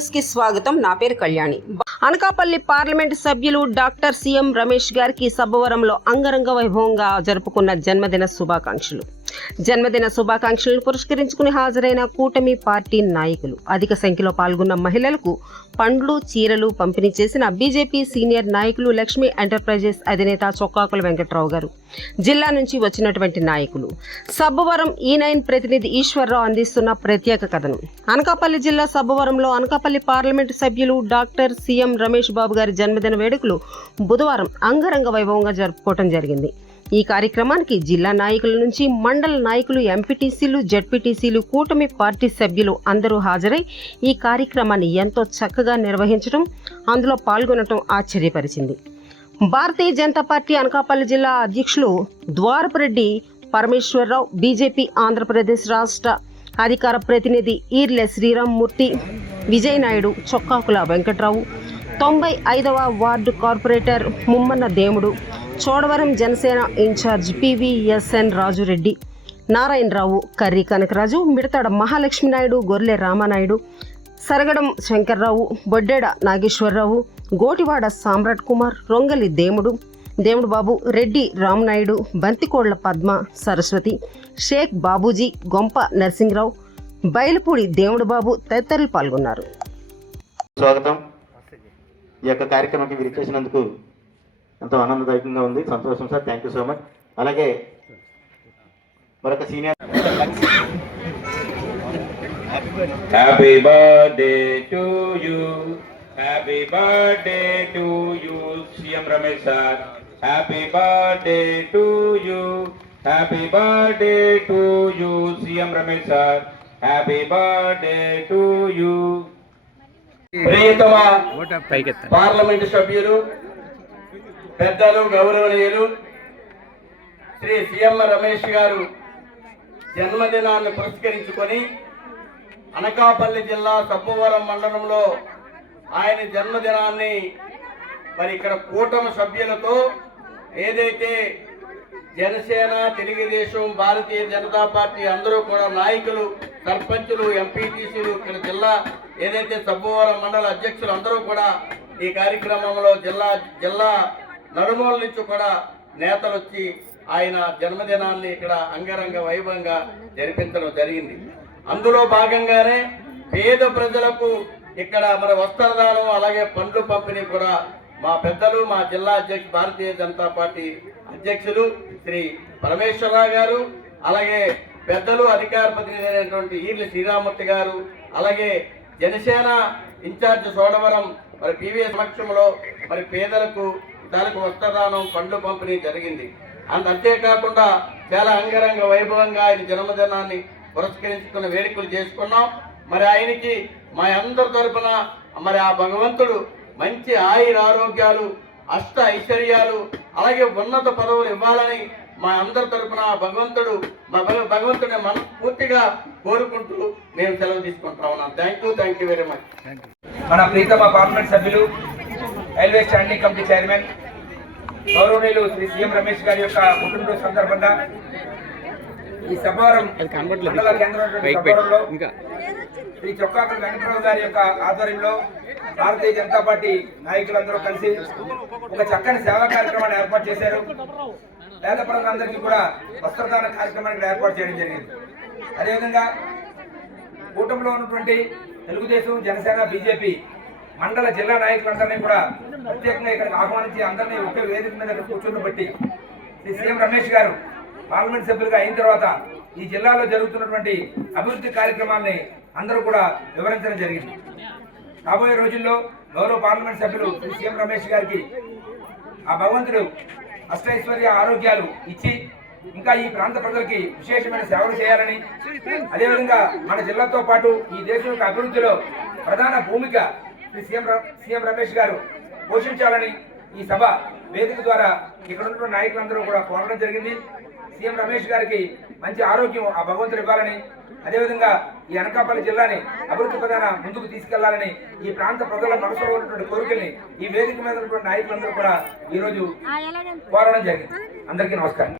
News కి స్వాగతం. నా పేరు కళ్యాణి. అనకాపల్లి పార్లమెంట్ సభ్యులు డాక్టర్ సీఎం రమేష్ గారికి సబ్బవరంలో అంగరంగ వైభవంగా జరుపుకున్న జన్మదిన శుభాకాంక్షలను పురస్కరించుకుని హాజరైన కూటమి పార్టీ నాయకులు, అధిక సంఖ్యలో పాల్గొన్న మహిళలకు పండ్లు, చీరలు పంపిణీ చేసిన బీజేపీ సీనియర్ నాయకులు, లక్ష్మీ ఎంటర్ప్రైజెస్ అధినేత చొక్కాకుల వెంకట్రావు గారు, జిల్లా నుంచి వచ్చినటువంటి నాయకులు, సబ్బవరం E9 ప్రతినిధి ఈశ్వర్రావు అందిస్తున్న ప్రత్యేక కథనం. అనకాపల్లి జిల్లా సబ్బవరంలో అనకాపల్లి పార్లమెంటు సభ్యులు డాక్టర్ సీఎం రమేష్ బాబు గారి జన్మదిన వేడుకలు బుధవారం అంగరంగ వైభవంగా జరుపుకోవడం జరిగింది. ఈ కార్యక్రమానికి జిల్లా నాయకుల నుంచి మండల నాయకులు, ఎంపీటీసీలు, జడ్పీటీసీలు, కూటమి పార్టీ సభ్యులు అందరూ హాజరై ఈ కార్యక్రమాన్ని ఎంతో చక్కగా నిర్వహించడం, అందులో పాల్గొనడం ఆశ్చర్యపరిచింది. భారతీయ జనతా పార్టీ అనకాపల్లి జిల్లా అధ్యక్షులు ద్వారపురెడ్డి పరమేశ్వరరావు, బీజేపీ ఆంధ్రప్రదేశ్ రాష్ట్ర అధికార ప్రతినిధి ఈర్లె శ్రీరామ్మూర్తి, విజయనాయుడు, చొక్కాకుల వెంకట్రావు, 95వ ward corporator Mummanna Devudu, Chodavaram Janasena in charge PVSN Rajureddy, Narayanarao, Karri Kanakaraju, Midatada Mahalakshmi Naidu, Gorre Ramanaidu, Saragadam Shankarrao, బొడ్డెడ Nageswararao, గోటివాడ సామ్రాట్ కుమార్, రొంగలి దేవుడు బాబు, రెడ్డి రామనాయుడు, బంతికోళ్ల పద్మ, సరస్వతి, షేక్ బాబూజీ, గొంప నరసింహరావు, బయలుపూడి దేవుడు బాబు తదితరులు పాల్గొన్నారు. స్వాగతం. ఈ యొక్క కార్యక్రమానికి విచ్చేసినందుకు ఎంతో ఆనందదాయకంగా ఉంది. సంతోషం sir, thank you so much. అలాగే మరొక senior happy birthday to you, happy birthday to you CM Ramesh sir, happy birthday to you, happy birthday to you CM Ramesh sir, happy birthday to you. Priyatama parliament సభ్యులు, పెద్దలు, గౌరవనీయులు Shri CM Ramesh గారు జన్మదినాన్ని పురస్కరించుకొని అనకాపల్లి జిల్లా సబ్బవరం మండలంలో ఆయన జన్మదినాన్ని మరి ఇక్కడ కూటమి సభ్యులతో ఏదైతే జనసేన, తెలుగుదేశం, భారతీయ జనతా పార్టీ అందరూ కూడా నాయకులు, సర్పంచులు, ఎంపీటీసీలు, ఇక్కడ జిల్లా ఏదైతే సబ్బవరం మండల అధ్యక్షులు అందరూ కూడా ఈ కార్యక్రమంలో జిల్లా నలుమూల నుంచి కూడా నేతలు వచ్చి ఆయన జన్మదినాన్ని ఇక్కడ అంగరంగ వైభవంగా జరిపించడం జరిగింది. అందులో భాగంగానే పేద ప్రజలకు ఇక్కడ మరి వస్త్రదానం, అలాగే పండ్లు పంపిణీ కూడా మా పెద్దలు, మా జిల్లా అధ్యక్షులు, భారతీయ జనతా పార్టీ అధ్యక్షులు శ్రీ పరమేశ్వరరావు గారు, అలాగే పెద్దలు, అధికార ప్రతినిధి అయినటువంటి ఈర్లి శ్రీరామూర్తి గారు, అలాగే జనసేన ఇన్ఛార్జ్ చోడవరం మరి పివి సమక్షంలో మరి పేదలకు వస్త్రదానం, పండ్లు పంపిణీ జరిగింది. అంతేకాకుండా చాలా అంగరంగ వైభవంగా ఆయన జన్మదినాన్ని పురస్కరించుకున్న వేడుకలు చేసుకున్నాం. మరి ఆయనకి మా అందరి తరఫున మరి ఆ భగవంతుడు మంచి ఆరోగ్యాలు, అష్ట ఐశ్వర్యాలు, అలాగే ఉన్నత పదవులు ఇవ్వాలని మా అందరి తరఫున భగవంతుడిని మనస్ఫూర్తిగా కోరుకుంటూ మేము సెలవు తీసుకుంటా ఉన్నాం. Thank you very much. మన ప్రీతమ పార్లమెంట్ సభ్యులు, రైల్వే స్టాండింగ్ కమిటీ చైర్మన్ గౌరవనీయులు శ్రీ సీఎం రమేష్ గారి యొక్క పుట్టినరోజు సందర్భంగా ఈ సబ్బవరం మండల కేంద్రంలో శ్రీ చొక్కాకుల వెంకటరావు గారి యొక్క ఆధ్వర్యంలో భారతీయ జనతా పార్టీ నాయకులందరూ కలిసి ఒక చక్కని సేవా కార్యక్రమాన్ని ఏర్పాటు చేశారు. పేద ప్రజలందరికీ కూడా వస్త్రదాన కార్యక్రమాన్ని ఏర్పాటు చేయడం జరిగింది. అదేవిధంగా కూటమిలో ఉన్నటువంటి తెలుగుదేశం, జనసేన, బీజేపీ మండల, జిల్లా నాయకులందరినీ కూడా ప్రత్యేకంగా ఇక్కడికి ఆహ్వానించి అందరినీ ఒకే వేదిక మీద కూర్చోబెట్టి శ్రీ సీఎం రమేష్ గారు పార్లమెంట్ సభ్యులుగా అయిన తర్వాత ఈ జిల్లాలో జరుగుతున్నటువంటి అభివృద్ధి కార్యక్రమాల్ని అందరూ కూడా వివరించడం జరిగింది. రాబోయే రోజుల్లో గౌరవ పార్లమెంట్ సభ్యులు శ్రీ సీఎం రమేష్ గారికి ఆ భగవంతుడు అష్టైశ్వర్య ఆరోగ్యాలు ఇచ్చి ఇంకా ఈ ప్రాంత ప్రజలకి విశేషమైన సేవలు చేయాలని, అదేవిధంగా మన జిల్లాతో పాటు ఈ దేశం యొక్క అభివృద్ధిలో ప్రధాన భూమిక శ్రీ సీఎం రమేష్ గారు పోషించాలని ఈ సభ వేదిక ద్వారా ఇక్కడ ఉన్నటువంటి నాయకులందరూ కూడా కోరడం జరిగింది. సీఎం రమేష్ గారికి మంచి ఆరోగ్యం ఆ భగవంతుడు ఇవ్వాలని, అదేవిధంగా ఈ అనకాపల్లి జిల్లాని అభివృద్ధి ప్రధాన ముందుకు తీసుకెళ్లాలని ఈ ప్రాంత ప్రజల మనసులో ఉన్నటువంటి కోరికల్ని ఈ వేదిక మీద ఉన్నటువంటి నాయకులందరూ కూడా ఈరోజు కోరడం జరిగింది. అందరికీ నమస్కారం.